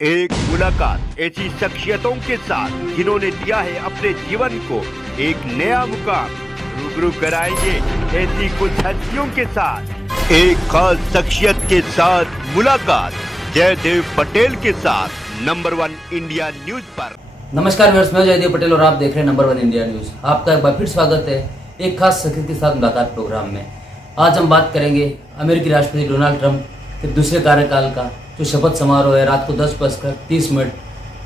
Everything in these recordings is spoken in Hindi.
एक मुलाकात ऐसी शख्सियतों के साथ जिन्होंने दिया है अपने जीवन को एक नया मुकाम। रूबरू कराएंगे ऐसी कुछ हस्तियों के साथ एक खास शख्सियत के साथ मुलाकात जयदेव पटेल के साथ नंबर 1 इंडिया न्यूज पर। नमस्कार व्यूअर्स, मैं जयदेव पटेल और आप देख रहे हैं नंबर 1 इंडिया न्यूज। आपका एक बार फिर स्वागत है एक खास शख्सियत के साथ मुलाकात प्रोग्राम में। आज हम बात करेंगे अमेरिकी राष्ट्रपति डोनाल्ड ट्रंप के दूसरे कार्यकाल का जो शपथ समारोह है रात को 10:30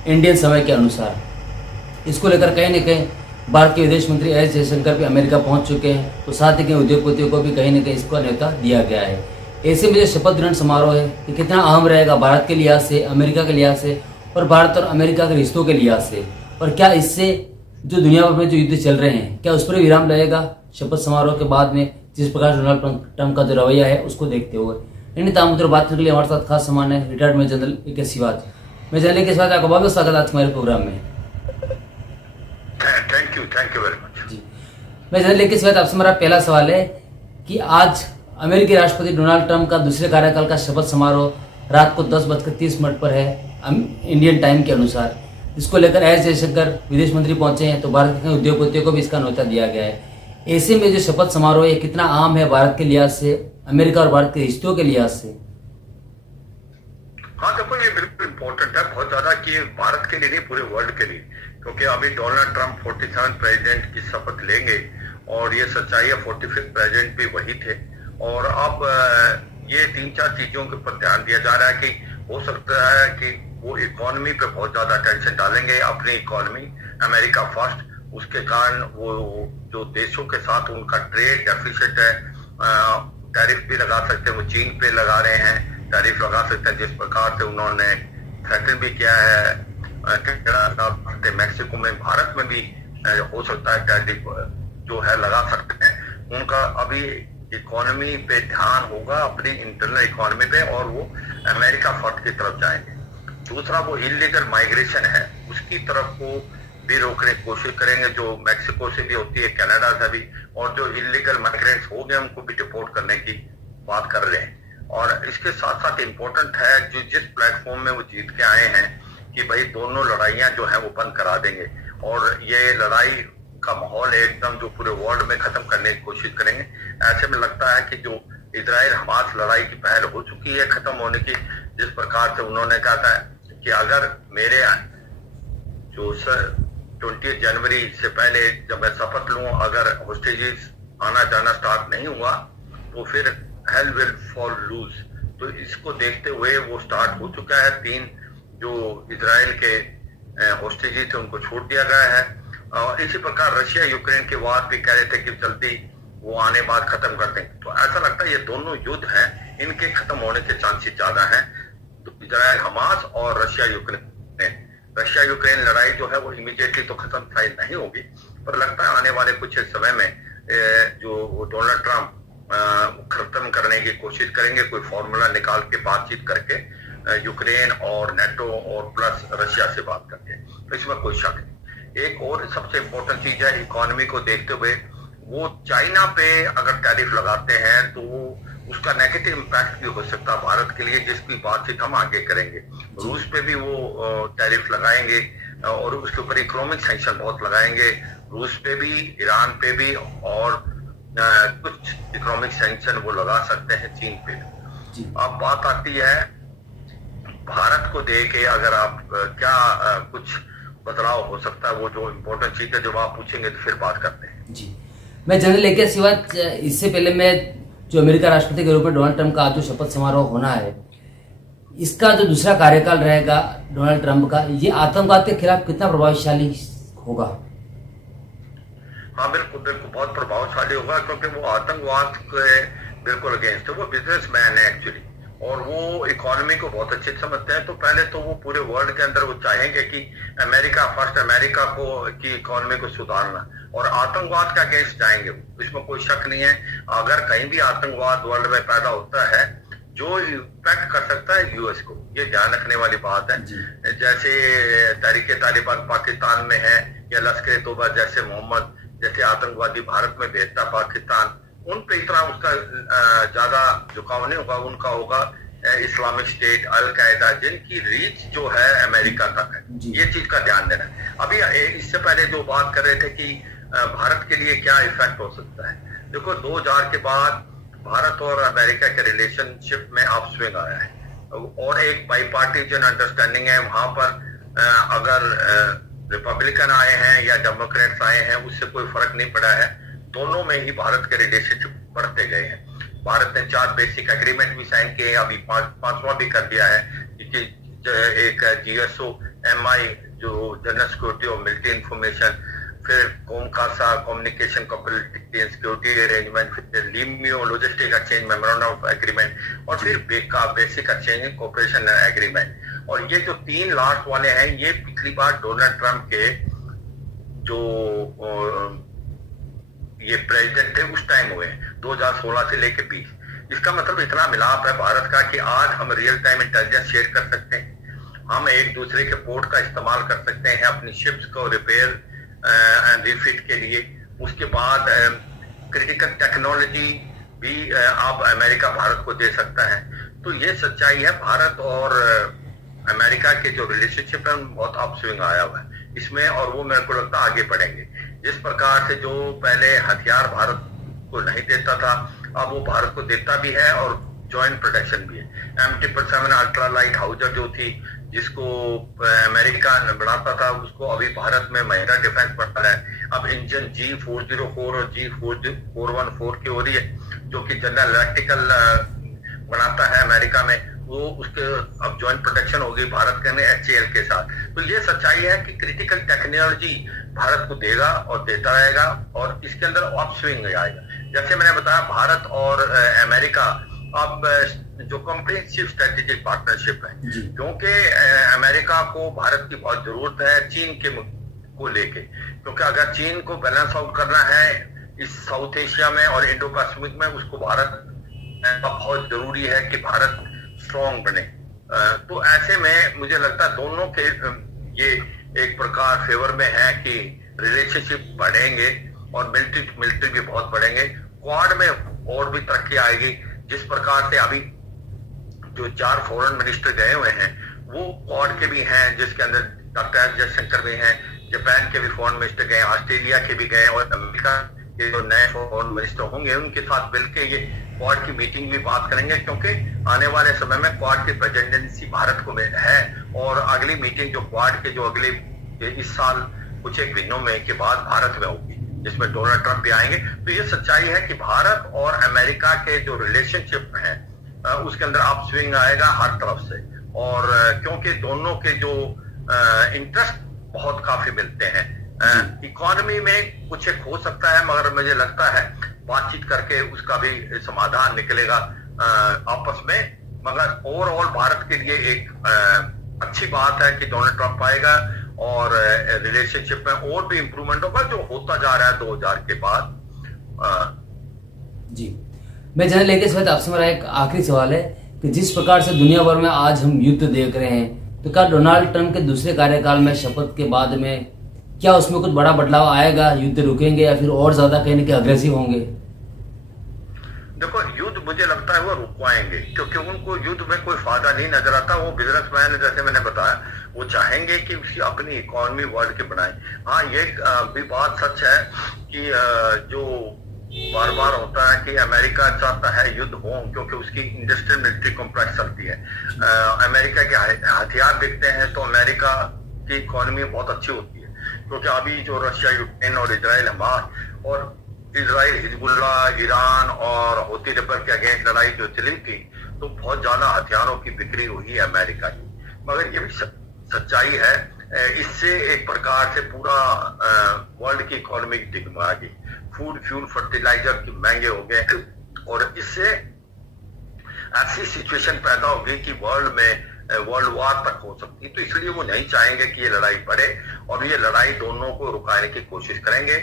इंडियन समय के अनुसार। इसको लेकर कहीं न कहीं भारत के विदेश मंत्री एस जयशंकर भी अमेरिका पहुंच चुके हैं, तो साथ ही कहीं उद्योगपतियों को भी कहीं न कहीं इसको न्योता दिया गया है। ऐसे में जो शपथ ग्रहण समारोह है ये कितना अहम रहेगा भारत के लिहाज से, अमेरिका के लिहाज से और भारत और अमेरिका के रिश्तों के लिहाज से, और क्या इससे जो दुनिया भर में जो युद्ध चल रहे हैं क्या उस पर विराम रहेगा शपथ समारोह के बाद में, जिस प्रकार डोनाल्ड ट्रंप का जो रवैया है उसको देखते हुए। इन तमाम बात करने के लिए हमारे साथ खास सामान है retired major general A K. Siwach. मैं जनरल ए.के. सिवाज आपका बहुत बहुत स्वागत है आज हमारे प्रोग्राम में। थैंक यू वेरी मच जी, मैं जनरल ए.के. सिवाज, आपसे मेरा पहला सवाल है कि आज अमेरिकी राष्ट्रपति डोनाल्ड ट्रंप का दूसरे कार्यकाल का शपथ समारोह रात को 10:30 पर है इंडियन टाइम के अनुसार। इसको लेकर एस जयशंकर विदेश मंत्री पहुंचे हैं, तो भारत के उद्योगपतियों को भी इसका न्योता दिया गया है। ऐसे में जो शपथ समारोह है कितना आम है भारत के लिहाज से, अमेरिका और भारत के रिश्तों के लिहाज से? हाँ देखो, ये बिल्कुल इम्पोर्टेंट है बहुत ज्यादा कि भारत के लिए नहीं पूरे वर्ल्ड के लिए, क्योंकि अभी डोनाल्ड ट्रंप 47 प्रेसिडेंट की शपथ लेंगे और ये सच्चाई है 45 प्रेसिडेंट भी वही थे। और अब ये 3-4 चीजों के ऊपर ध्यान दिया जा रहा है कि हो सकता है कि वो इकोनॉमी पे बहुत ज्यादा टेंशन डालेंगे, अपनी इकोनॉमी अमेरिका फर्स्ट। उसके कारण वो जो देशों के साथ उनका ट्रेड डेफिसिट है, टैरिफ भी लगा सकते हैं, वो चीन पे लगा रहे हैं, टैरिफ लगा सकते हैं जिस प्रकार से उन्होंने थ्रेटन भी किया है मैक्सिको में, भारत में भी हो सकता है टैरिफ जो है लगा सकते हैं। उनका अभी इकोनॉमी पे ध्यान होगा, अपनी इंटरनल इकोनॉमी पे, और वो अमेरिका फर्स्ट की तरफ जाएंगे। दूसरा वो इलीगल माइग्रेशन है उसकी तरफ को भी रोकने की कोशिश करेंगे, जो मैक्सिको से भी होती है, कनाडा से भी, और जो इलीगल माइग्रेंट्स हो गए उनको भी डिपोर्ट करने की बात कर रहे हैं। और इसके साथ साथ इम्पोर्टेंट है जो जिस प्लेटफॉर्म में वो जीत के आए हैं कि भाई दोनों लड़ाइयां जो है वो बंद करा देंगे, और ये लड़ाई का माहौल एकदम जो पूरे वर्ल्ड में खत्म करने की कोशिश करेंगे। ऐसे में लगता है कि जो इजराइल हमास लड़ाई की पहल हो चुकी है खत्म होने की, जिस प्रकार से उन्होंने कहा था कि अगर मेरे जो 20 जनवरी से पहले जब मैं शपथ लूं, अगर होस्टेजेस आना जाना स्टार्ट नहीं हुआ तो फिर हेल विल फॉल लूज। तो इसको देखते हुए वो स्टार्ट हो चुका है। 3 जो इजराइल के होस्टेजेस थे उनको छोड़ दिया गया है। और इसी प्रकार रशिया यूक्रेन के वार भी कह रहे थे कि जल्दी वो आने बाद खत्म कर देंगे। तो ऐसा लगता है ये दोनों युद्ध हैं, इनके खत्म होने के चांसेस ज्यादा हैं। तो इजराइल हमास और रशिया यूक्रेन लड़ाई जो है वो इमीडिएटली तो खत्म शायद नहीं होगी, पर लगता है आने वाले कुछ समय में जो डोनाल्ड ट्रंप खत्म करने की कोशिश करेंगे, कोई फॉर्मूला निकाल के बातचीत करके यूक्रेन और नेटो और प्लस रशिया से बात करके। तो इसमें कोई शक नहीं। एक और सबसे इम्पोर्टेंट चीज है इकोनॉमी को देखते हुए, वो चाइना पे अगर टैरिफ लगाते हैं तो उसका नेगेटिव इम्पैक्ट भी हो सकता है भारत के लिए, जिसकी बातचीत हम आगे करेंगे। रूस पे भी वो टैरिफ लगाएंगे और उसके ऊपर इकोनॉमिक सैंक्शन बहुत लगाएंगे, रूस पे भी, ईरान पे भी, और कुछ इकोनॉमिक सैंक्शन वो लगा सकते हैं चीन पे भी। अब बात आती है भारत को देके, अगर आप क्या कुछ बदलाव हो सकता है, वो जो इम्पोर्टेंट चीज है जो आप पूछेंगे तो फिर बात करते हैं। जी, मैं जनरल ए.के. सिवाज, इससे पहले मैं जो अमेरिका राष्ट्रपति के रूप में डोनाल्ड ट्रंप का आज जो शपथ समारोह होना है, इसका जो दूसरा कार्यकाल रहेगा डोनाल्ड ट्रंप का, ये आतंकवाद के खिलाफ कितना प्रभावशाली होगा? हाँ बिल्कुल बहुत प्रभावशाली होगा, क्योंकि वो आतंकवाद के बिल्कुल अगेंस्ट है। वो बिजनेसमैन है एक्चुअली, और वो इकोनॉमी को बहुत अच्छे से समझते हैं। तो पहले तो वो पूरे वर्ल्ड के अंदर वो चाहेंगे कि अमेरिका फर्स्ट, अमेरिका को की इकोनॉमी को सुधारना, और आतंकवाद का अगेंस्ट जाएंगे, इसमें कोई शक नहीं है। अगर कहीं भी आतंकवाद वर्ल्ड में पैदा होता है जो इम्पैक्ट कर सकता है यूएस को, ये ध्यान रखने वाली बात है। जैसे तहरीक तालिबान पाकिस्तान में है, या लश्कर तोबा जैसे मोहम्मद जैसे आतंकवादी भारत में भेजता पाकिस्तान, उन पे इतना उसका ज्यादा झुकाव नहीं होगा। उनका होगा इस्लामिक स्टेट, अल कायदा, जिनकी रीच जो है अमेरिका तक है, ये चीज का ध्यान देना। अभी इससे पहले जो बात कर रहे थे कि भारत के लिए क्या इफेक्ट हो सकता है, देखो 2000 के बाद भारत और अमेरिका के रिलेशनशिप में अपस्विंग आया है और एक बाईपार्टीजन अंडरस्टैंडिंग है। वहां पर अगर रिपब्लिकन आए हैं या डेमोक्रेट्स आए हैं, उससे कोई फर्क नहीं पड़ा है, दोनों में ही भारत के रिलेशनशिप बढ़ते गए हैं। भारत ने 4 बेसिक एग्रीमेंट भी साइन किए, अभी पांचवा भी कर दिया है, कि एक GSO MI जो जनरल सिक्योरिटी और मिलिट्री इंफॉर्मेशन, फिर COMCASA communication cooperative and security arrangement, फिर LEMOA logistic exchange memorandum of agreement, और फिर बेका बेसिक एक्सचेंज कोऑपरेशन एग्रीमेंट। और ये जो 3 लास्ट वाले हैं, ये पिछली बार डोनाल्ड ट्रंप के जो ये प्रेसिडेंट थे उस टाइम हुए, 2016 से लेके 20। इसका मतलब इतना मिलाप है भारत का कि आज हम रियल टाइम इंटेलिजेंस शेयर कर सकते हैं, हम एक दूसरे के पोर्ट का इस्तेमाल कर सकते हैं अपनी शिप्स को रिपेयर एंड रिफिट के लिए। उसके बाद क्रिटिकल टेक्नोलॉजी भी अब अमेरिका भारत को दे सकता है। तो ये सच्चाई है, भारत और अमेरिका के जो रिलेशनशिप है बहुत अपस्विंग आया हुआ है इसमें, और वो मेरे को लगता है आगे बढ़ेंगे। जिस प्रकार से जो पहले हथियार भारत को नहीं देता था, अब वो भारत को देता भी है और जॉइंट प्रोटेक्शन भी है। M777 अल्ट्रा लाइट हाउजर जो थी, जिसको अमेरिका बनाता था, उसको अभी भारत में महिंद्रा डिफेंस पड़ता है। अब इंजन G404 और G414 की हो रही है, जो कि जनरल इलेक्ट्रिकल बनाता है अमेरिका में, वो उसके अब जॉइंट प्रोटेक्शन होगी भारत के HAL के साथ। तो ये सच्चाई है कि क्रिटिकल टेक्नोलॉजी भारत को देगा और देता रहेगा, और इसके अंदर अपस्विंग आएगा। जैसे मैंने बताया, भारत और अमेरिका अब जो कॉम्प्रिहेंसिव स्ट्रेटेजिक पार्टनरशिप है, क्योंकि अमेरिका को भारत की बहुत जरूरत है चीन के को लेके, क्योंकि अगर चीन को बैलेंस आउट करना है इस साउथ एशिया में और इंडो पैसिफिक में, उसको भारत बहुत जरूरी है कि भारत स्ट्रॉन्ग बने। तो ऐसे में मुझे लगता है दोनों के ये एक प्रकार फेवर में है कि रिलेशनशिप बढ़ेंगे और मिलिट्री भी बहुत बढ़ेंगे। क्वाड में और भी तरक्की आएगी। जिस प्रकार से अभी जो 4 फॉरेन मिनिस्टर गए हुए हैं, वो क्वाड के भी हैं, जिसके अंदर डॉक्टर जयशंकर भी हैं, जापान के भी फॉरेन मिनिस्टर गए, ऑस्ट्रेलिया के भी गए, और अमेरिका के जो नए फॉरेन मिनिस्टर होंगे उनके साथ मिलकर ये क्वाड की मीटिंग भी बात करेंगे, क्योंकि आने वाले समय में क्वाड की प्रेसिडेंसी भारत को है, और अगली मीटिंग जो क्वाड के जो अगले इस साल कुछ एक महीनों में के बाद भारत में होगी, जिसमें डोनाल्ड ट्रंप भी आएंगे। तो ये सच्चाई है कि भारत और अमेरिका के जो रिलेशनशिप है उसके अंदर अपस्विंग आएगा हर तरफ से, और क्योंकि दोनों के जो इंटरेस्ट बहुत काफी मिलते हैं। इकोनॉमी में कुछ एक हो सकता है, मगर मुझे लगता है बातचीत करके उसका भी समाधान निकलेगा आपस में। मगर ओवरऑल भारत के लिए एक अच्छी बात है कि डोनाल्ड ट्रंप आएगा और रिलेशनशिप में और भी इंप्रूवमेंट होगा, जो होता जा रहा है 2000 के बाद। जी, मैं जहाँ लेके इस वक्त आपसे मेरा एक आखिरी सवाल है कि जिस प्रकार से दुनिया भर में आज हम युद्ध देख रहे हैं, तो क्या डोनाल्ड ट्रंप के दूसरे कार्यकाल में शपथ के बाद में क्या उसमें कुछ बड़ा बदलाव आएगा? युद्ध रुकेंगे या फिर और ज्यादा कहने के अग्रेसिव होंगे? देखो, युद्ध मुझे लगता है वो रुकवाएंगे, क्योंकि उनको युद्ध में कोई फायदा नहीं नजर आता। वो बिजनेसमैन, जैसे मैंने बताया, वो चाहेंगे कि उसकी अपनी इकोनॉमी वर्ल्ड की बनाए। हाँ, ये भी बात सच है कि जो बार बार होता है कि अमेरिका चाहता है युद्ध हो, क्योंकि उसकी इंडस्ट्रियल मिलिट्री कॉम्प्लेक्स चलती है। अमेरिका के हथियार बिकते हैं तो अमेरिका की इकोनॉमी बहुत अच्छी होती है, क्योंकि अभी जो रशिया, यूक्रेन और इजराइल, हमास और इजराइल, हिजबुल्ला, ईरान और हौती रिबल के अगेंस्ट लड़ाई जो चली थी, तो बहुत ज्यादा हथियारों की बिक्री हुई है अमेरिका की। मगर ये भी सच्चाई है, इससे एक प्रकार से पूरा वर्ल्ड की इकोनॉमी डिगमगा गई। फूड, फ्यूल, फर्टिलाइजर की महंगे हो गए, और इससे ऐसी सिचुएशन पैदा होगी कि वर्ल्ड वार तक हो सकती। तो इसलिए वो नहीं चाहेंगे कि ये लड़ाई बढ़े, और ये लड़ाई दोनों को रुकाने की कोशिश करेंगे।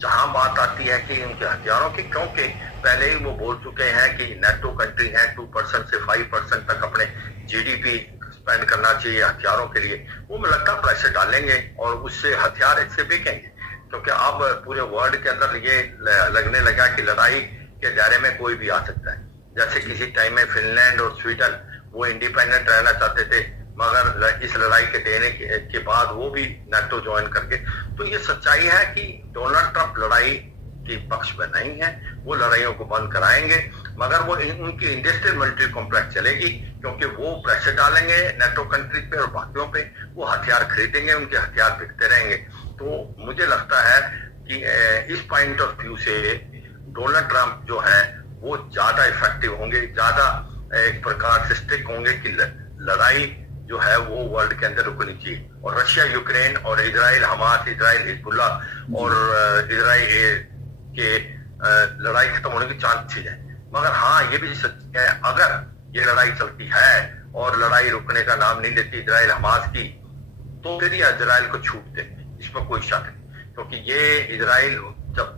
जहां बात आती है कि उनके हथियारों की, क्योंकि पहले ही वो बोल चुके हैं कि नेटो कंट्री है, 2% से 5% तक अपने GDP स्पेंड करना चाहिए हथियारों के लिए। वो मुझे लगता है प्रेशर डालेंगे और उससे हथियार इससे बिकेंगे, क्योंकि अब पूरे वर्ल्ड के अंदर ये लगने लगा कि लड़ाई के दायरे में कोई भी आ सकता है। जैसे किसी टाइम में फिनलैंड और स्वीडन वो इंडिपेंडेंट रहना चाहते थे, मगर इस लड़ाई के देने के बाद वो भी नाटो ज्वाइन करके। तो ये सच्चाई है कि डोनाल्ड ट्रंप लड़ाई के पक्ष में नहीं है, वो लड़ाइयों को बंद कराएंगे, मगर वो उनकी इंडस्ट्रियल मिलिट्री कॉम्प्लेक्स चलेगी, क्योंकि वो प्रेशर डालेंगे नाटो कंट्री पे और बाकियों पे, वो हथियार खरीदेंगे, उनके हथियार बिकते रहेंगे। तो मुझे लगता है कि इस पॉइंट ऑफ व्यू से डोनाल्ड ट्रंप जो है वो ज्यादा इफेक्टिव होंगे, ज्यादा एक प्रकार से स्टिक होंगे कि लड़ाई जो है वो वर्ल्ड के अंदर रुकनी चाहिए। और रशिया यूक्रेन और इजराइल हमास, इजराइल हिजबुल्ला और इजराइल के लड़ाई खत्म होने की चांसेस है। मगर हाँ, ये भी सच है, अगर ये लड़ाई चलती है और लड़ाई रुकने का नाम नहीं लेती इजराइल हमास की, तो फिर ये इजराइल को छूट देंगे, इसमें कोई शक नहीं। क्योंकि ये इजराइल जब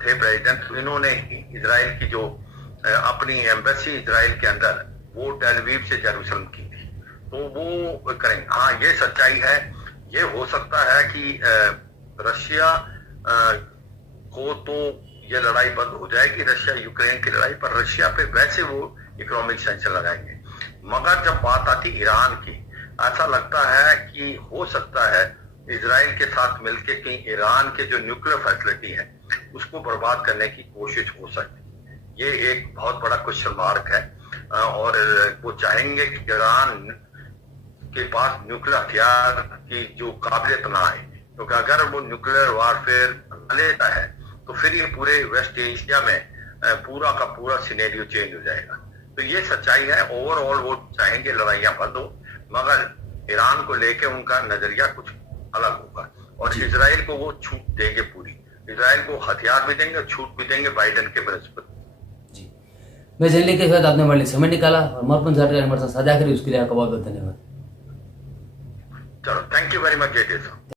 थे प्रेसिडेंट, तो इन्होंने इजराइल की जो अपनी एम्बेसी इजराइल के अंदर वो टेल अवीव से जेरूसलम की थी, तो वो करेंगे। हाँ, ये सच्चाई है, ये हो सकता है कि रशिया को तो ये लड़ाई बंद हो जाएगी, रशिया यूक्रेन की लड़ाई, पर रशिया पे वैसे वो इकोनॉमिक सैंक्शन लगाएंगे। मगर जब बात आती ईरान की, ऐसा लगता है कि हो सकता है इजराइल के साथ मिलकर कहीं ईरान के जो न्यूक्लियर फैसिलिटी है उसको बर्बाद करने की कोशिश हो सकती है। ये एक बहुत बड़ा क्वेश्चन मार्क है, और वो चाहेंगे कि ईरान के पास न्यूक्लियर हथियार की जो काबिलियत ना आए, क्योंकि अगर वो न्यूक्लियर वारफेयर लेता है तो फिर ये पूरे वेस्ट एशिया में पूरा का पूरा सिनेरियो चेंज हो जाएगा। तो ये सच्चाई है, ओवरऑल वो चाहेंगे लड़ाइयां बंद हो, मगर ईरान को लेके उनका नजरिया कुछ अलग होगा। और इजराइल को वो छूट देंगे पूरी, इजराइल को हथियार भी देंगे, छूट भी देंगे बाइडेन के बनस्पत। जी, मैं जानने के बाद आपने हमारे लिए समय निकाला और महत्वपूर्ण जानकारी हमारे साथ साझा करी, उसके लिए आपका बहुत बहुत धन्यवाद। चलो, थैंक यू वेरी मच जय जय।